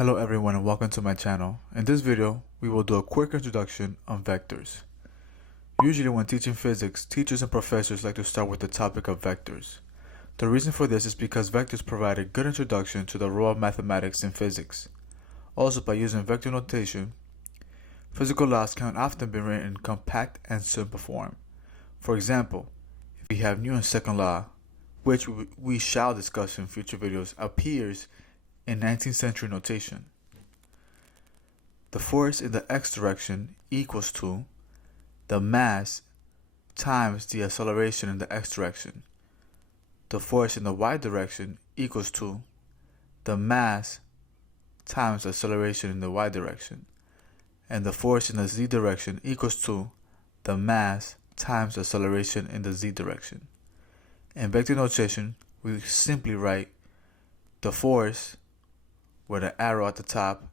Hello everyone and welcome to my channel. In this video, we will do a quick introduction on vectors. Usually when teaching physics, teachers and professors like to start with the topic of vectors. The reason for this is because vectors provide a good introduction to the role of mathematics in physics. Also, by using vector notation, physical laws can often be written in compact and simple form. For example, if we have Newton's second law, which we shall discuss in future videos, appears in 19th century notation. The force in the x direction equals to the mass times the acceleration in the x direction. The force in the y direction equals to the mass times the acceleration in the y direction. And the force in the z direction equals to the mass times the acceleration in the z direction. In vector notation, we simply write the force with an arrow at the top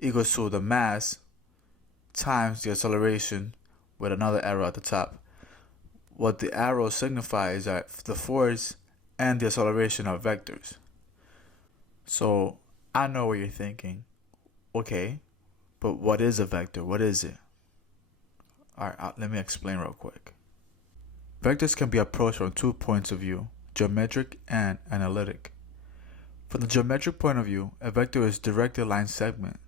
equals to the mass times the acceleration with another arrow at the top. What the arrow signifies is that the force and the acceleration are vectors. So I know what you're thinking. Okay, but what is a vector? What is it? Alright, let me explain real quick. Vectors can be approached from 2 points of view, geometric and analytic. From the geometric point of view, a vector is a directed line segment.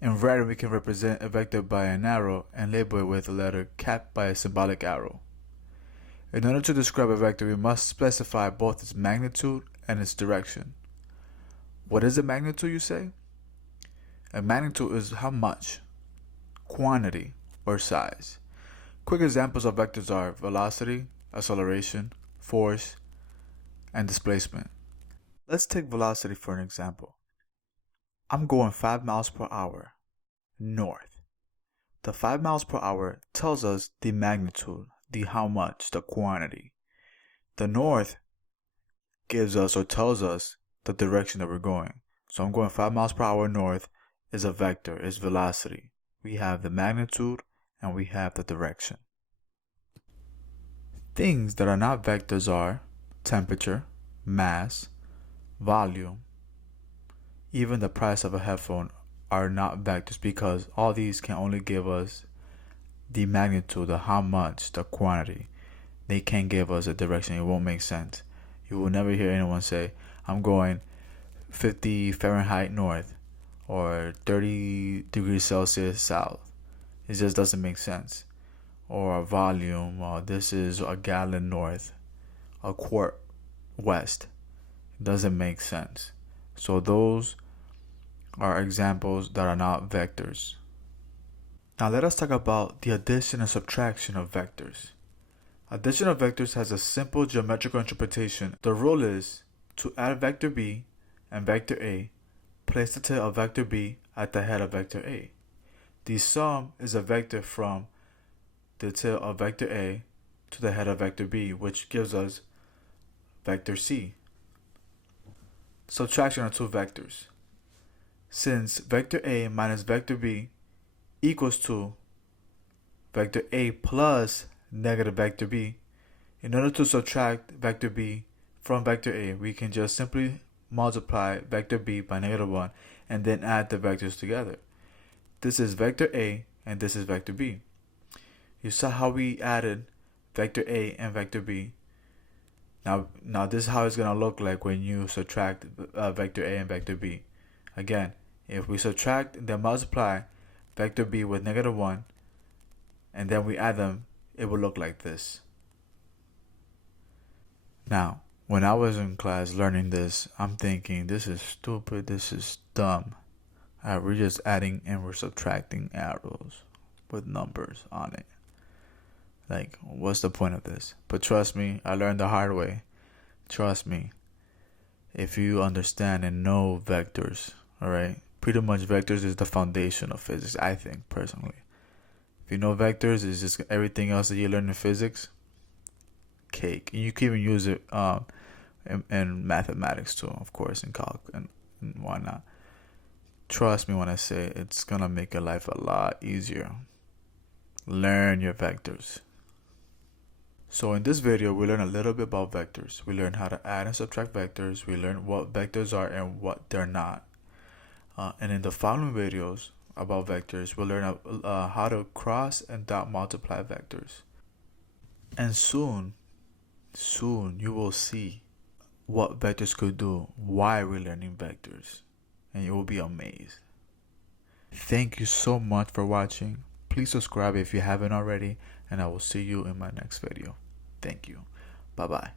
In writing, we can represent a vector by an arrow and label it with a letter capped by a symbolic arrow. In order to describe a vector, we must specify both its magnitude and its direction. What is a magnitude, you say? A magnitude is how much, quantity, or size. Quick examples of vectors are velocity, acceleration, force, and displacement. Let's take velocity for an example. I'm going 5 miles per hour north. The 5 miles per hour tells us the magnitude, the how much, the quantity. The north gives us or tells us the direction that we're going. So I'm going 5 miles per hour north is a vector, is velocity. We have the magnitude and we have the direction. Things that are not vectors are temperature, mass, volume, even the price of a headphone are not vectors because all these can only give us the magnitude, the how much, the quantity. They can't give us a direction. It won't make sense. You will never hear anyone say, I'm going 50 Fahrenheit north or 30 degrees Celsius south. It just doesn't make sense. Or a volume, this is a gallon north, a quart west. It doesn't make sense. So those are examples that are not vectors. Now let us talk about the addition and subtraction of vectors. Addition of vectors has a simple geometrical interpretation. The rule is to add vector b and vector a, place the tail of vector b at the head of vector a. The sum is a vector from the tail of vector a to the head of vector b, which gives us vector c. Subtraction of two vectors. Since vector a minus vector b equals to vector a plus negative vector b, in order to subtract vector b from vector a, we can just simply multiply vector b by -1 and then add the vectors together. This is vector a and this is vector b. You saw how we added vector a and vector b. Now this is how it's going to look like when you subtract vector a and vector b. Again, if we subtract and then multiply vector b with -1 and then we add them, it will look like this. Now, when I was in class learning this, I'm thinking this is stupid, this is dumb. We're just adding and we're subtracting arrows with numbers on it. Like, what's the point of this? But trust me, I learned the hard way. Trust me. If you understand and know vectors, alright? Pretty much vectors is the foundation of physics, I think, personally. If you know vectors, it's just everything else that you learn in physics, cake. And you can even use it in mathematics too, of course, in calc and why not. Trust me when I say it's gonna make your life a lot easier. Learn your vectors. So in this video, we learn a little bit about vectors. We learn how to add and subtract vectors. We learn what vectors are and what they're not. And in the following videos about vectors, we'll learn how to cross and dot multiply vectors. And soon you will see what vectors could do, why we're learning vectors, and you will be amazed. Thank you so much for watching. Please subscribe if you haven't already, and I will see you in my next video. Thank you. Bye bye.